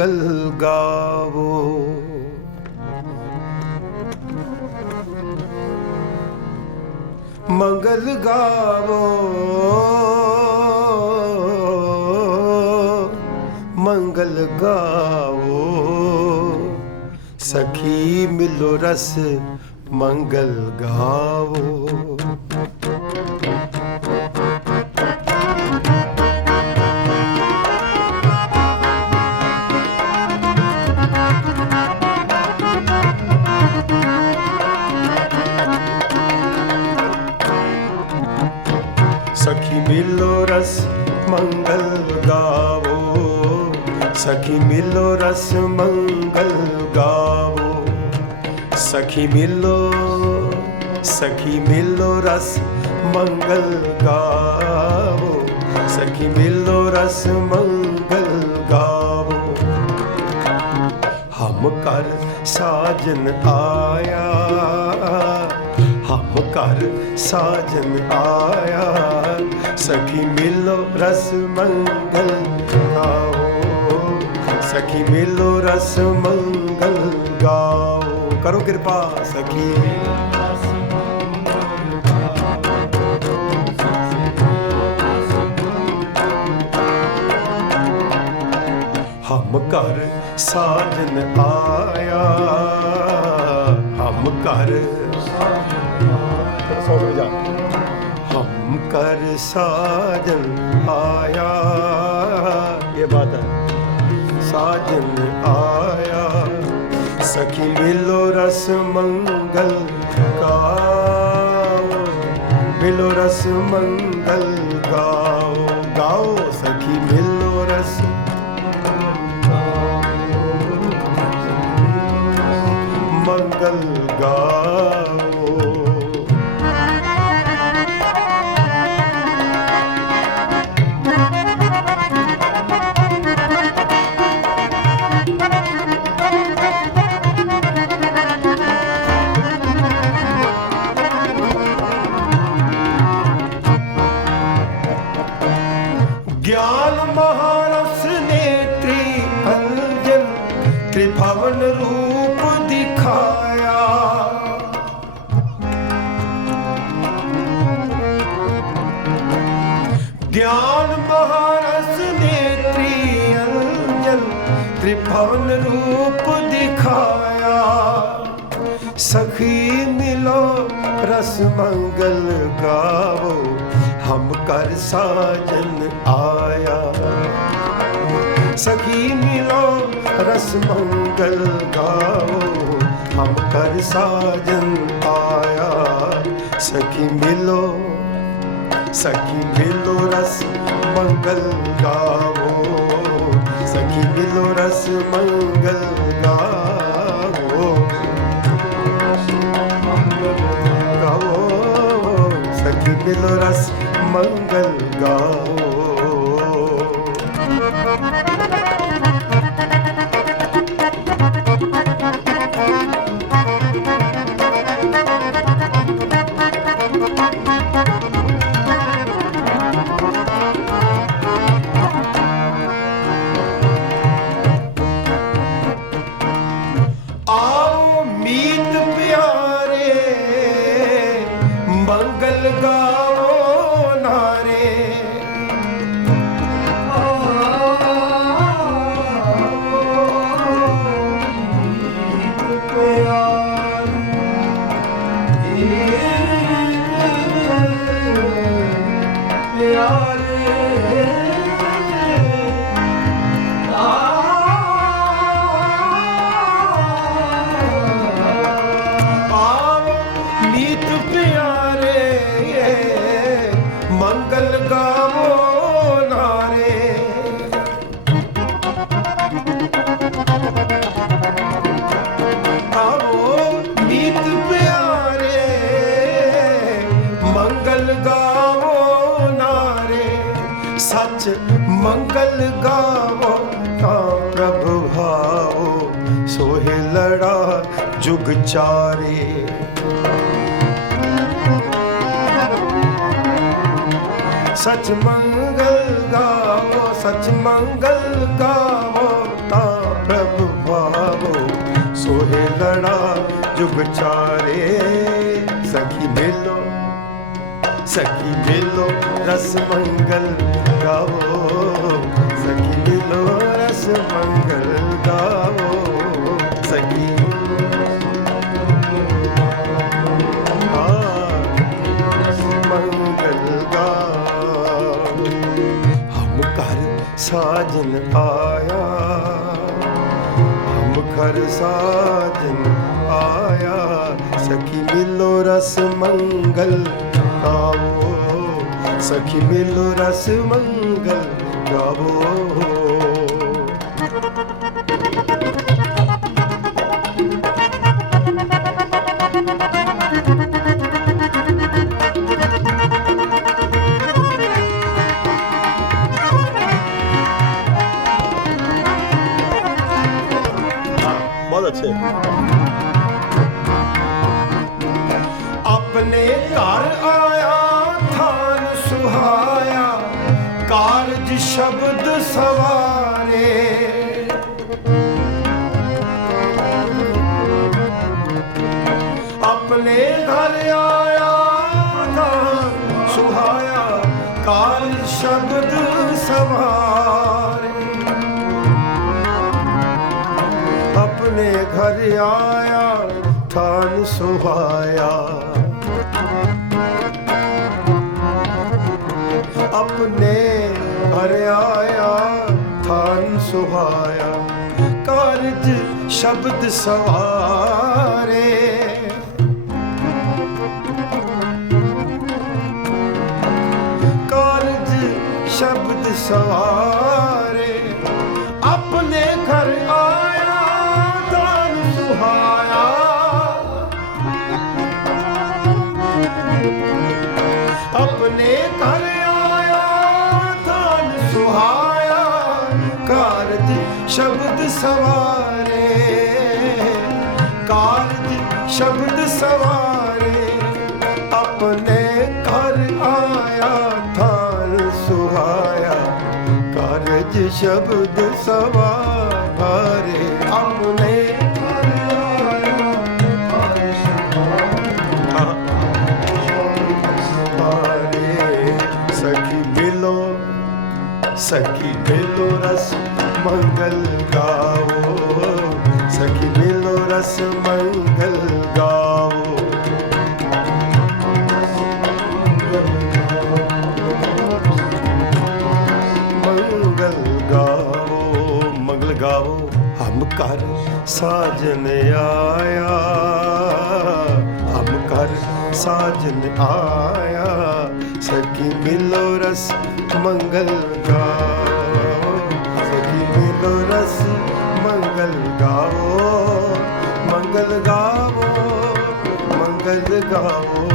ਮੰਗਲ ਗਾਵੋ। ਮੰਗਲ ਗਾਵੋ। ਮੰਗਲ ਗਾਵੋ। ਸਖੀ ਮਿਲੋ ਰਸ ਮੰਗਲ ਗਾਵੋ। ਸਖੀ ਮਿਲੋ ਰਸ ਮੰਗਲ ਗਾਵੋ। ਸਖੀ ਮਿਲੋ ਸਖੀ ਮਿਲੋ ਰਸ ਮੰਗਲ ਗਾਵੋ। ਸਖੀ ਮਿਲੋ ਰਸ ਮੰਗਲ ਗਾਵੋ। ਹਮ ਕਰ ਸਾਜਨ ਆਇਆ, ਹਮ ਕਰ ਸਾਜਨ ਆਇਆ। ਸਖੀ ਮਿਲੋ ਰਸ ਮੰਗਲ ਗਾਓ ਸਖੀ ਮਿਲੋ ਰਸ ਮੰਗਲ ਗਾਓ। ਕਰੋ ਕਿਰਪਾ ਸਖੀ। ਹਮ ਕਰ ਸਾਜਨ ਆਇਆ। ਹਮ ਕਰ ਸੋਚ ਜਾ। ਹਮ ਕਰ ਸਾਜਨ ਆਇਆ। ਇਹ ਬਾਤ ਹੈ। ਸਾਜਨ ਆਇਆ। ਸਖੀ ਮਿਲੋ ਰਸ ਮੰਗਲ ਗਾਓ। ਮਿਲੋ ਰਸ ਮੰਗਲ ਗਾਓ। ਗਾਓ ਸਖੀ ਮਿਲੋ ਰਸ। ਮੰਗਲ ਗਾਓ। ਗਿਆਨ ਮਹਾਰਸ ਨੇਤਰੀ ਅੰਜਨ ਤ੍ਰਿਭਵਨ ਰੂਪ ਦਿਖਾਇਆ। ਸਖੀ ਮਿਲੋ, ਰਸ ਮੰਗਲ ਗਾਵੋ, ਹਮ ਕਰ ਸਾਜਨ ਆਇਆ। ਸਖੀ ਮਿਲੋ, ਰਸ ਮੰਗਲ ਗਾਓ ਹਮ ਕਰ ਸਾਜਨ ਆਇਆ। ਸਖੀ ਮਿਲੋ ਸਖੀ ਮਿਲੋ ਰਸ ਮੰਗਲ ਗਾਵੋ ਸਖੀ ਮਿਲੋ ਰਸ ਮੰਗਲ ਗਾਵੋ ਗਾਓ ਸਖੀ ਮਿਲੋ ਰਸ ਮੰਗਲ ਗਾਓ ਸੋਹਿ ਲੜਾ ਜੁਗ ਚਾਰੇ। ਸਚ ਮੰਗਲ ਗਾਵੋ, ਸਚ ਮੰਗਲ ਗਾਵੋ, ਤਾਂ ਲੜਾ ਜੁਗ ਚਾਰੇ, ਸਖੀ ਮਿਲੋ ਸਖੀ ਮਿਲੋ, ਰਸ ਮੰਗਲ ਗਾਵੋ। ਸਖੀ ਮਿਲੋ, ਰਸ ਮੰਗਲ ਗਾਵੋ। ਸਾਜਨ ਆਇਆ ਸਖੀ ਮਿਲੋ ਰਸ ਮੰਗਲ ਗਾਵੋ। ਸਖੀ ਮਿਲੋ ਰਸ ਮੰਗਲ ਗਾਵੋ। ਘਰ ਆਇਆ, ਥਾਨ ਸੁਹਾਇਆ, ਕਾਰਜ ਸ਼ਬਦ ਸਵਾਰੇ। ਆਪਣੇ ਘਰ ਆਇਆ, ਥਾਨ ਸੁਹਾਇਆ, ਕਾਰਜ ਸ਼ਬਦ ਸਵਾਰੇ। ਆਪਣੇ ਘਰ ਆਇਆ, ਥਾਨ ਸੁਹਾਇਆ। ਆਪਣੇ ਘਰ ਆਇਆ ਥਾਨ ਸੁਹਾਇਆ। ਕਾਰਜ ਸ਼ਬਦ ਸਵਾਰੇ। ਕਾਰਜ ਸ਼ਬਦ ਸਵਾਰੇ। ਆਪਣੇ ਘਰ ਆਇਆ ਦਾਨ ਸੁਹਾਇਆ। ਆਪਣੇ ਘਰ ਸ਼ਬਦ ਸਵਾਰੇ। ਕਾਰਜ ਸ਼ਬਦ ਸਵਾਰੇ। ਆਪਣੇ ਘਰ ਆਇਆ ਥਾਨ ਸੁਹਾਇਆ। ਕਾਰਜ ਸ਼ਬਦ ਸਵਾਰੇ। ਆਪਣੇ ਘਰ ਆਇਆ ਸਵਾਰੇ। ਸਖੀ ਮਿਲੋ ਸਖੀ ਮਿਲੋ ਰਸ ਮੰਗਲ ਗਾਓ ਸਖੀ ਮਿਲੋ ਰਸ ਮੰਗਲ ਗਾਓ ਮੰਗਲ ਗਾਓ ਮੰਗਲ ਗਾਓ ਹਮ ਕਰ ਸਾਜਨ ਆਇਆ ਹਮ ਕਰ ਸਾਜਨ ਆਇਆ ਸਖੀ ਮਿਲੋ ਰਸ ਮੰਗਲ ਗਾਓ। ਸਖੀ ਮਿਲੋ ਰਸ ਮੰਗਲ ਗਾਓ। ਮੰਗਲ ਗਾਵੋ ਮੰਗਲ ਗਾਵੋ